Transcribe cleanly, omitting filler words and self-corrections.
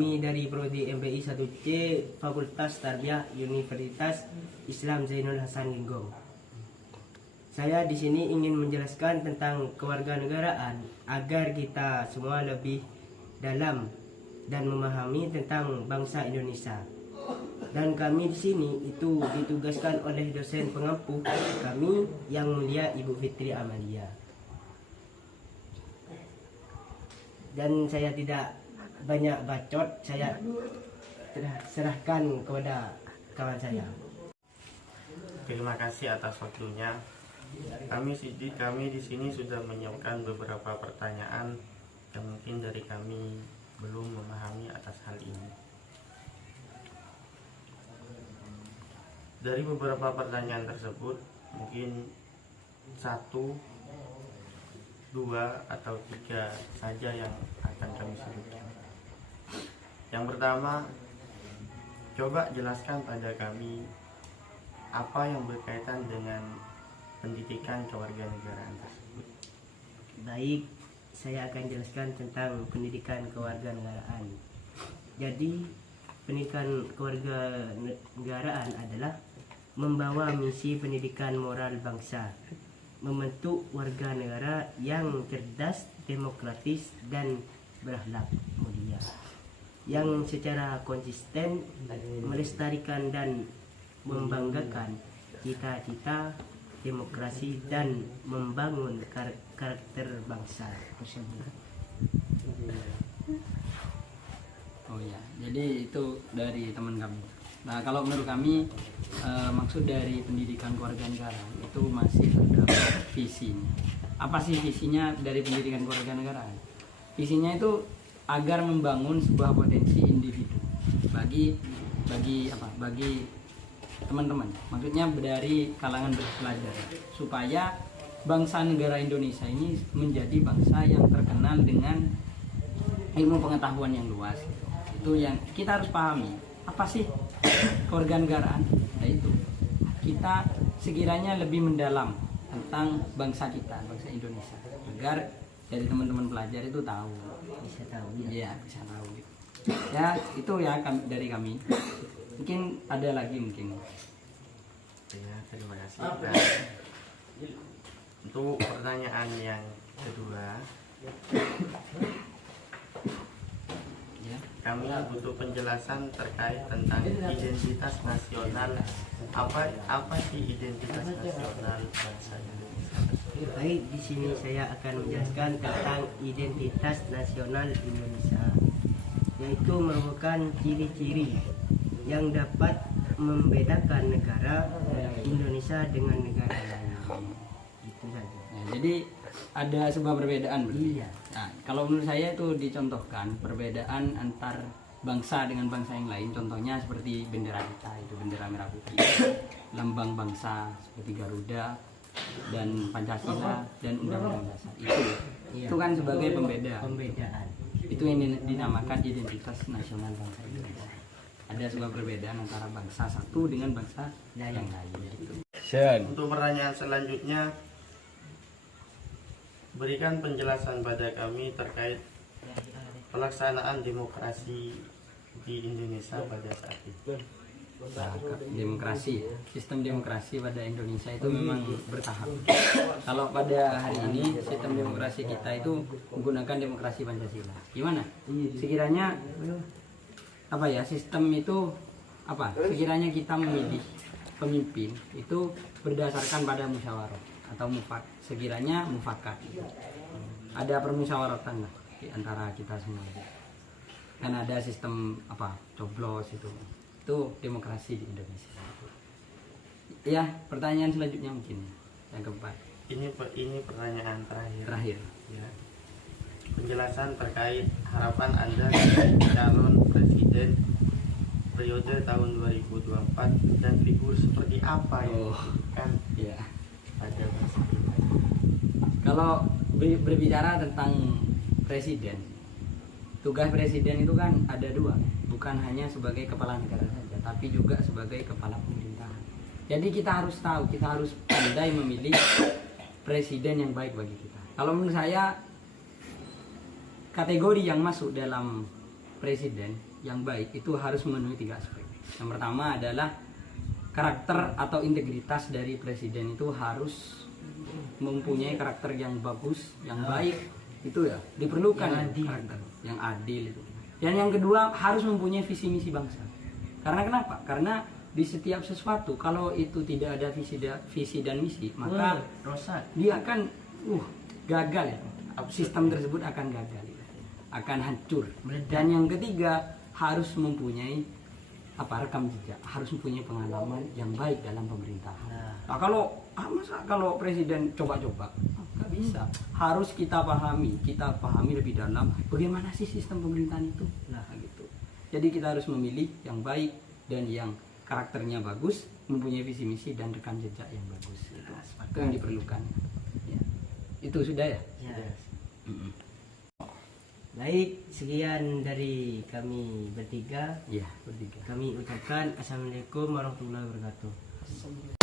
Kami dari Prodi MBI 1C Fakultas Tarbiyah Universitas Islam Zainul Hasan Linggong. Saya di sini ingin menjelaskan tentang kewarganegaraan agar kita semua lebih dalam dan memahami tentang bangsa Indonesia. Dan kami di sini itu ditugaskan oleh dosen pengampu kami yang mulia Ibu Fitri Amalia. Dan saya tidak banyak bacot, saya serahkan kepada kawan saya. Terima kasih atas waktunya. Kami di sini sudah menyiapkan beberapa pertanyaan yang mungkin dari kami belum memahami atas hal ini. Dari beberapa pertanyaan tersebut, mungkin 1, 2, atau 3 saja yang akan kami sebutkan. Yang pertama, coba jelaskan pada kami apa yang berkaitan dengan pendidikan kewarganegaraan tersebut. Baik, saya akan jelaskan tentang pendidikan kewarganegaraan. Jadi, pendidikan kewarganegaraan adalah membawa misi pendidikan moral bangsa, membentuk warga negara yang cerdas, demokratis, dan berakhlak mulia, yang secara konsisten melestarikan dan membanggakan cita-cita demokrasi dan membangun karakter bangsa tersebut. Oh ya, jadi itu dari teman kami. Nah, kalau menurut kami maksud dari pendidikan kewarganegaraan itu masih terdapat visinya. Apa sih visinya dari pendidikan kewarganegaraan? Visinya itu agar membangun sebuah potensi individu bagi teman-teman. Maksudnya dari kalangan pelajar supaya bangsa negara Indonesia ini menjadi bangsa yang terkenal dengan ilmu pengetahuan yang luas. Itu yang kita harus pahami. Apa sih kewarganegaraan? Nah, itu kita sekiranya lebih mendalam tentang bangsa kita, bangsa Indonesia, agar dari teman-teman pelajar itu tahu, Bisa tahu ya. ya bisa tahu gitu. Ya itu ya dari kami. Mungkin ada lagi mungkin. Ya, terima kasih. Nah, untuk pertanyaan yang kedua, Ya. kami butuh penjelasan terkait tentang identitas nasional. Apa sih identitas nasional bangsa Indonesia? Baik, di sini saya akan menjelaskan tentang identitas nasional Indonesia, yaitu merupakan ciri-ciri yang dapat membedakan negara Indonesia dengan negara lain. Itu saja. Nah, jadi ada sebuah perbedaan berarti. Iya. Nah, kalau menurut saya itu dicontohkan perbedaan antar bangsa dengan bangsa yang lain. Contohnya seperti bendera kita, itu bendera merah putih, lambang bangsa seperti Garuda dan Pancasila dan Undang-Undang Dasar. Itu kan sebagai pembedaan. Itu yang dinamakan identitas nasional bangsa Indonesia. Ada sebuah perbedaan antara bangsa satu dengan bangsa yang lain. Gitu. Untuk pertanyaan selanjutnya, berikan penjelasan pada kami terkait pelaksanaan demokrasi di Indonesia pada saat itu. Nah, demokrasi, sistem demokrasi pada Indonesia itu memang bertahap. Kalau pada hari ini sistem demokrasi kita itu menggunakan demokrasi Pancasila. Gimana? Sekiranya apa ya, sistem itu apa? Sekiranya kita memilih pemimpin itu berdasarkan pada musyawarah atau sekiranya mufakat. Ada permusyawaratan lah di antara kita semua. Kan ada sistem apa? Coblos itu demokrasi di Indonesia. Ya, pertanyaan selanjutnya mungkin yang keempat. Ini pertanyaan terakhir. Ya. Penjelasan terkait harapan Anda sebagai calon presiden periode tahun 2024 dan figur seperti apa yang kan Ya. pada masa ini. Kalau berbicara tentang presiden, tugas presiden itu kan ada dua, bukan hanya sebagai kepala negara saja, tapi juga sebagai kepala pemerintahan. Jadi kita harus tahu, kita harus pandai memilih presiden yang baik bagi kita. Kalau menurut saya, kategori yang masuk dalam presiden yang baik itu harus memenuhi 3 aspek. Yang pertama adalah karakter atau integritas dari presiden itu harus mempunyai karakter yang bagus, yang baik. Itu ya diperlukan Yang ya, adil. karakter yang adil itu. Dan yang kedua harus mempunyai visi misi bangsa. Karena kenapa? Karena di setiap sesuatu kalau itu tidak ada visi dan misi, maka Rosak. dia akan gagal ya. Sistem tersebut akan gagal ya. Akan hancur. Meledak. Dan yang ketiga harus mempunyai rekam jejak, harus mempunyai pengalaman yang baik dalam pemerintahan. Nah, masa kalau presiden coba-coba nggak bisa. Harus kita pahami lebih dalam bagaimana sih sistem pemerintahan itu. Nah, gitu. Jadi kita harus memilih yang baik dan yang karakternya bagus, mempunyai visi misi dan rekam jejak yang bagus. Itu yang diperlukan. Ya. Itu sudah ya. Ya. Mm-mm. Baik, sekian dari kami bertiga. Ya, bertiga. Kami ucapkan assalamualaikum warahmatullahi wabarakatuh.